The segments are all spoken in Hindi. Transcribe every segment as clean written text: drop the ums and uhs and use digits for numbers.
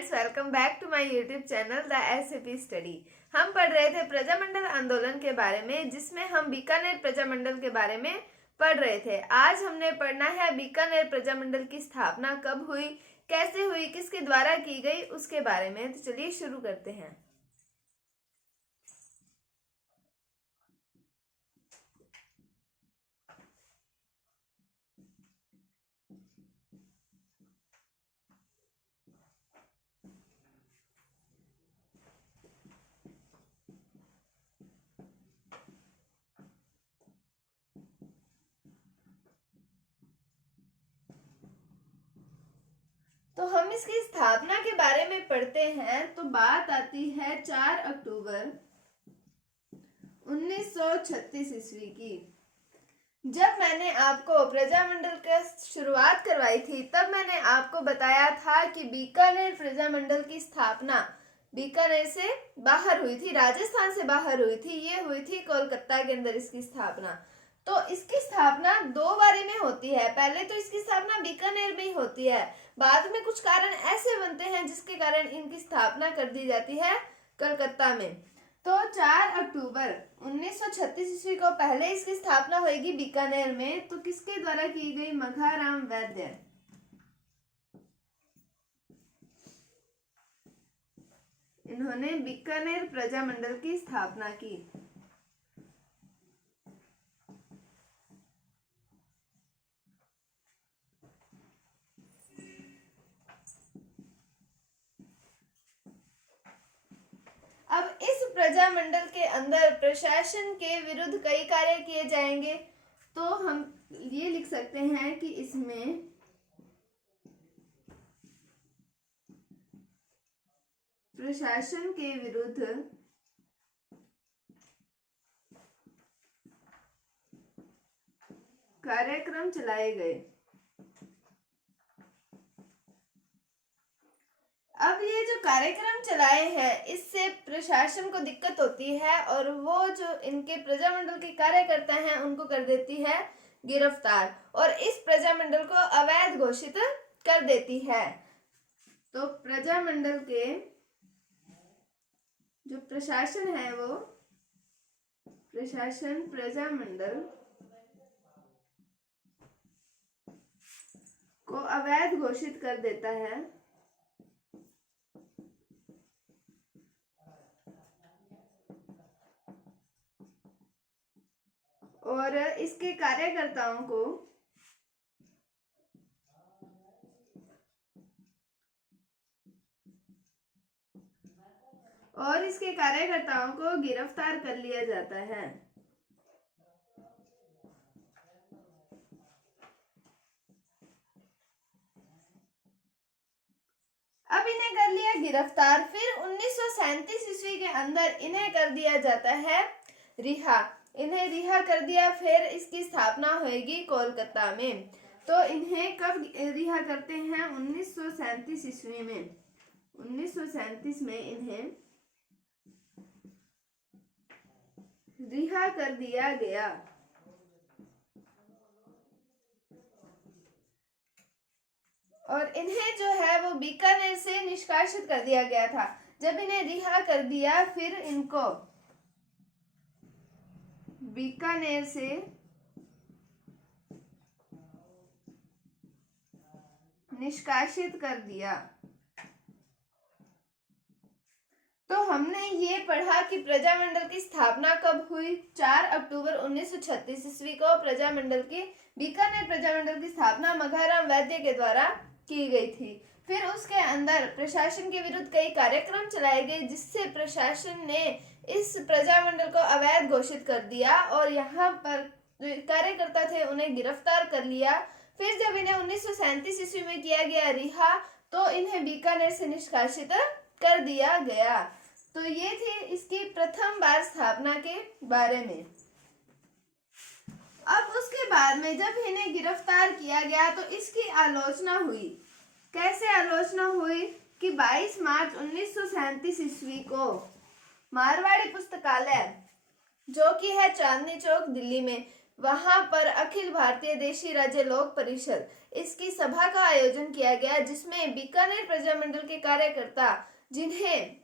Friends, welcome back to my YouTube channel the SAP study. हम पढ़ रहे थे प्रजामंडल आंदोलन के बारे में, जिसमें हम बीकानेर प्रजामंडल के बारे में पढ़ रहे थे। आज हमने पढ़ना है बीकानेर प्रजामंडल की स्थापना कब हुई, कैसे हुई, किसके द्वारा की गई, उसके बारे में। तो चलिए शुरू करते हैं। तो हम इसकी स्थापना के बारे में पढ़ते हैं तो बात आती है 4 अक्टूबर 1936 ईस्वी की। जब मैंने आपको प्रजामंडल का शुरुआत करवाई थी, तब मैंने आपको बताया था कि बीकानेर प्रजामंडल की स्थापना बीकानेर से बाहर हुई थी, राजस्थान से बाहर हुई थी। ये हुई थी कोलकाता के अंदर इसकी स्थापना। तो इसकी स्थापना दो बारी में होती है। पहले तो इसकी स्थापना बीकानेर में ही होती है, बाद में कुछ कारण ऐसे बनते हैं जिसके कारण इनकी स्थापना कर दी जाती है कलकत्ता में। तो 4 अक्टूबर 1936 ईस्वी को पहले इसकी स्थापना होगी बीकानेर में। तो किसके द्वारा की गई? मघाराम वैद्य। इन्होंने बीकानेर प्रजामंडल की स्थापना की। अब इस प्रजामंडल के अंदर प्रशासन के विरुद्ध कई कार्य किए जाएंगे। तो हम ये लिख सकते हैं कि इसमें प्रशासन के विरुद्ध कार्यक्रम चलाए गए। अब ये जो कार्यक्रम चलाए हैं, इससे प्रशासन को दिक्कत होती है और वो जो इनके प्रजामंडल के कार्यकर्ता हैं उनको कर देती है गिरफ्तार और इस प्रजामंडल को अवैध घोषित कर देती है। तो प्रजामंडल के जो प्रशासन है वो प्रशासन प्रजामंडल को अवैध घोषित कर देता है और इसके कार्यकर्ताओं को गिरफ्तार कर लिया जाता है। अब इन्हें कर लिया गिरफ्तार। फिर 1937 ईस्वी के अंदर इन्हें कर दिया जाता है रिहा। इन्हें रिहा कर दिया। फिर इसकी स्थापना होगी कोलकाता में। तो इन्हें कब रिहा करते हैं? 1937 ईस्वी में। 1937 में इन्हें रिहा कर दिया गया। और इन्हें जो है वो बीकानेर से निष्कासित कर दिया गया था। जब इन्हें रिहा कर दिया, फिर इनको बीकानेर से निष्कासित कर दिया। तो हमने ये पढ़ा कि प्रजामंडल की स्थापना कब हुई? 4 अक्टूबर 1936 ईस्वी को प्रजामंडल की बीकानेर प्रजामंडल की स्थापना मघाराम वैद्य के द्वारा की गई थी। फिर उसके अंदर प्रशासन के विरुद्ध कई कार्यक्रम चलाए गए, जिससे प्रशासन ने इस प्रजामंडल को अवैध घोषित कर दिया और यहाँ पर कार्यकर्ता थे उन्हें गिरफ्तार कर लिया। फिर जब इन्हें 1937 ईस्वी में किया गया रिहा, तो इन्हें बीकानेर से निष्कासित कर दिया गया। तो ये थी इसकी प्रथम बार स्थापना के बारे में। अब उसके बाद में जब इन्हें गिरफ्तार किया गया तो इसकी आलोचना हुई। कैसे आलोचना हुई? कि 22 मार्च 1937 ईस्वी को मारवाड़ी पुस्तकालय, जो कि है चांदनी चौक दिल्ली में, वहां पर अखिल भारतीय देशी राज्य लोक परिषद इसकी सभा का आयोजन किया गया, जिसमें बीकानेर प्रजामंडल के कार्यकर्ता जिन्हें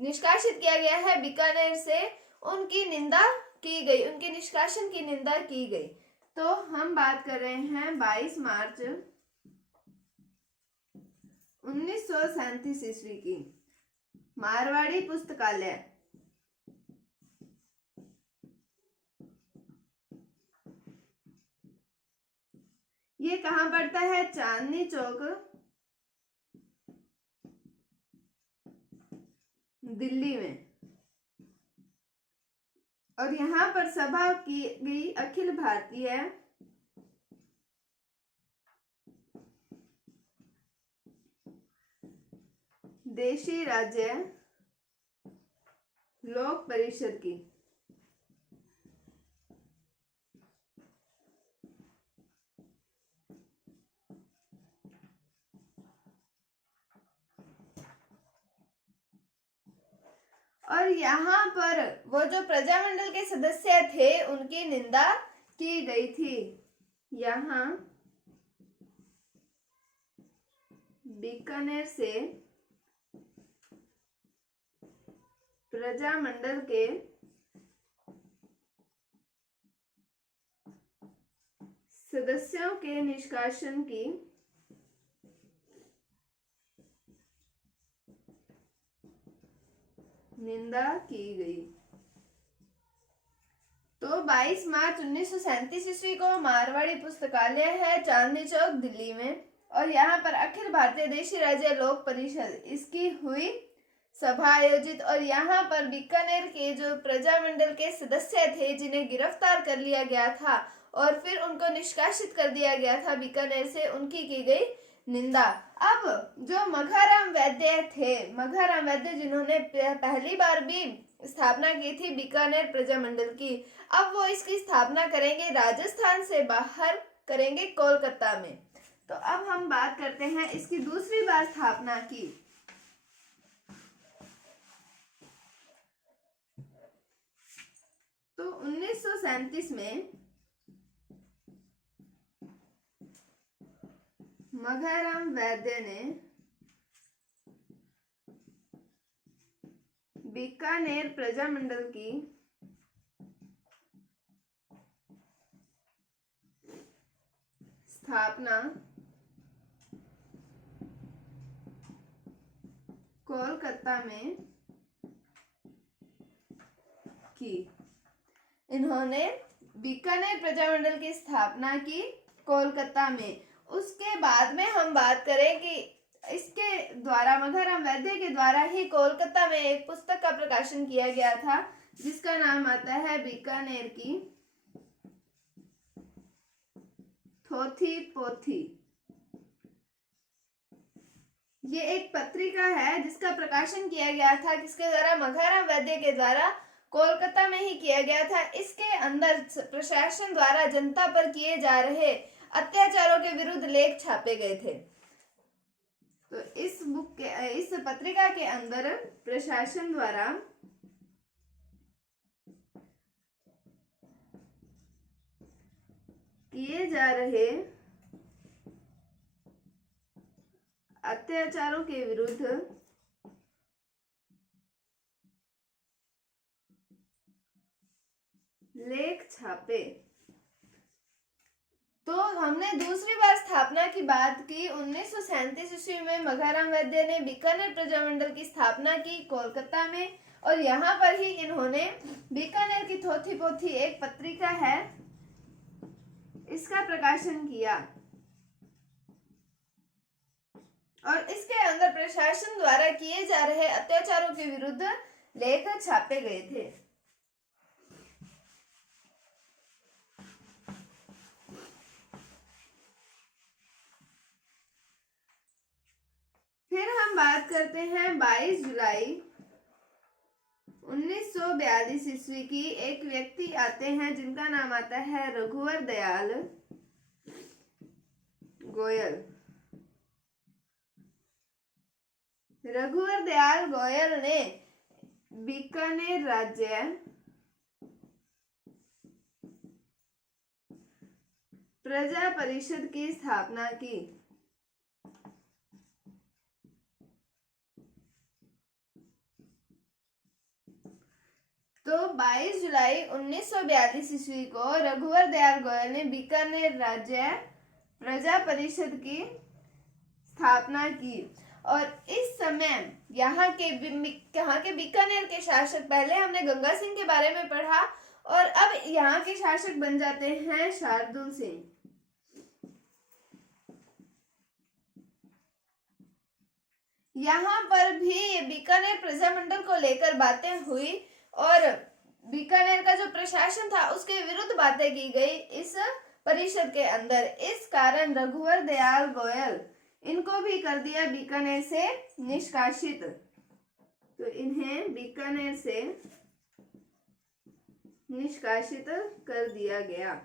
निष्कासित किया गया है बीकानेर से, उनकी निंदा की गई, उनके निष्कासन की निंदा की गई। तो हम बात कर रहे हैं 22 मार्च 1937 ईस्वी की। मारवाड़ी पुस्तकालय, ये कहाँ पड़ता है? चांदनी चौक, दिल्ली में। और यहाँ पर सभा की गई अखिल भारतीय देशी राज्य लोक परिषद की। और यहाँ पर वो जो प्रजामंडल के सदस्य थे उनकी निंदा की गई थी। यहाँ बीकानेर से प्रजामंडल के सदस्यों के निष्कासन की निंदा की गई। तो 22 मार्च 1937 ईस्वी को मारवाड़ी पुस्तकालय है, चांदनी चौक, दिल्ली में। और यहाँ पर अखिल भारतीय देशी राज्य लोक परिषद इसकी हुई सभा आयोजित। और यहाँ पर बीकानेर के जो प्रजामंडल के सदस्य थे जिन्हें गिरफ्तार कर लिया गया था और फिर उनको निष्कासित कर दिया गया था बीकानेर से, उनकी की गई निंदा। अब जो मघाराम वैद्य थे, मघाराम वैद्य जिन्होंने पहली बार भी स्थापना की थी बीकानेर प्रजामंडल की, अब वो इसकी स्थापना करेंगे राजस्थान से बाहर, करेंगे कोलकाता में। तो अब हम बात करते हैं इसकी दूसरी बार स्थापना की। तो 1937 में मघाराम वैद्य ने बीकानेर प्रजामंडल की स्थापना कोलकाता में की। इन्होंने बीकानेर प्रजामंडल की स्थापना की कोलकाता में। उसके बाद में हम बात करें कि इसके द्वारा, मघाराम वैद्य के द्वारा ही कोलकाता में एक पुस्तक का प्रकाशन किया गया था जिसका नाम आता है बीकानेर की थोथी पोथी। ये एक पत्रिका है जिसका प्रकाशन किया गया था, किसके द्वारा? मघाराम वैद्य के द्वारा, कोलकाता में ही किया गया था। इसके अंदर प्रशासन द्वारा जनता पर किए जा रहे अत्याचारों के विरुद्ध लेख छापे गए थे। तो इस पत्रिका के अंदर प्रशासन द्वारा किए जा रहे अत्याचारों के विरुद्ध लेख छापे। तो हमने दूसरी बार स्थापना की बात की। 1937 ईस्वी में मघाराम वैद्य ने बीकानेर प्रजामंडल की स्थापना की कोलकाता में, और यहाँ पर ही इन्होंने बीकानेर की थोथी पोथी, एक पत्रिका है, इसका प्रकाशन किया। और इसके अंदर प्रशासन द्वारा किए जा रहे अत्याचारों के विरुद्ध लेख छापे गए थे। फिर हम बात करते हैं 22 जुलाई 1942 ईस्वी की। एक व्यक्ति आते हैं जिनका नाम आता है रघुवर दयाल गोयल। रघुवर दयाल गोयल ने बीकानेर राज्य प्रजा परिषद की स्थापना की। तो 22 जुलाई 1942 ईस्वी को रघुवर दयाल गोयल ने बीकानेर राज्य प्रजा परिषद की स्थापना की। और इस समय यहाँ के बीकानेर के शासक, पहले हमने गंगा सिंह के बारे में पढ़ा और अब यहाँ के शासक बन जाते हैं शार्दुल सिंह। यहाँ पर भी बीकानेर प्रजामंडल को लेकर बातें हुई और बीकानेर का जो प्रशासन था उसके विरुद्ध बातें की गई इस परिषद के अंदर। इस कारण रघुवर दयाल गोयल इनको भी कर दिया बीकानेर से निष्कासित। तो इन्हें बीकानेर से निष्कासित कर दिया गया।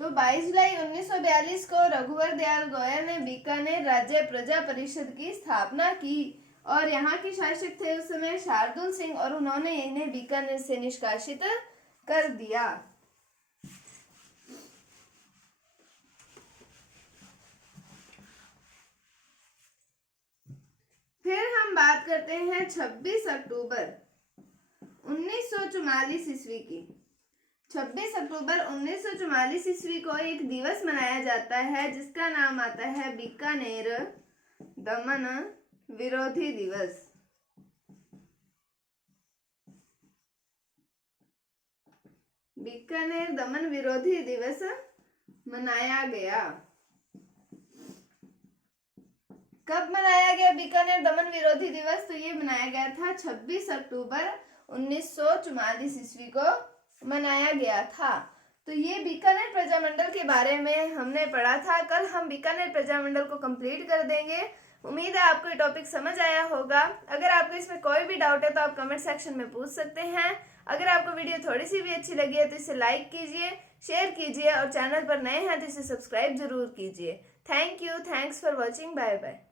तो 22 जुलाई 1942 को रघुवर दयाल गोयल ने बीकानेर राज्य प्रजा परिषद की स्थापना की और यहाँ के शासक थे उस समय शार्दुल सिंह और उन्होंने इन्हें बीकानेर से निष्कासित कर दिया। फिर हम बात करते हैं 26 अक्टूबर 1944 ईस्वी की। 26 अक्टूबर 1944 ईस्वी को एक दिवस मनाया जाता है जिसका नाम आता है बीकानेर दमन विरोधी दिवस। बीकानेर दमन विरोधी दिवस मनाया गया। कब मनाया गया बीकानेर दमन विरोधी दिवस? तो ये मनाया गया था 26 अक्टूबर 1944 ईस्वी को मनाया गया था। तो ये बीकानेर प्रजामंडल के बारे में हमने पढ़ा था। कल हम बीकानेर प्रजामंडल को कंप्लीट कर देंगे। उम्मीद है आपको ये टॉपिक समझ आया होगा। अगर आपको इसमें कोई भी डाउट है तो आप कमेंट सेक्शन में पूछ सकते हैं। अगर आपको वीडियो थोड़ी सी भी अच्छी लगी है तो इसे लाइक कीजिए, शेयर कीजिए और चैनल पर नए हैं तो इसे सब्सक्राइब जरूर कीजिए। Thank you, thanks for watching, bye bye.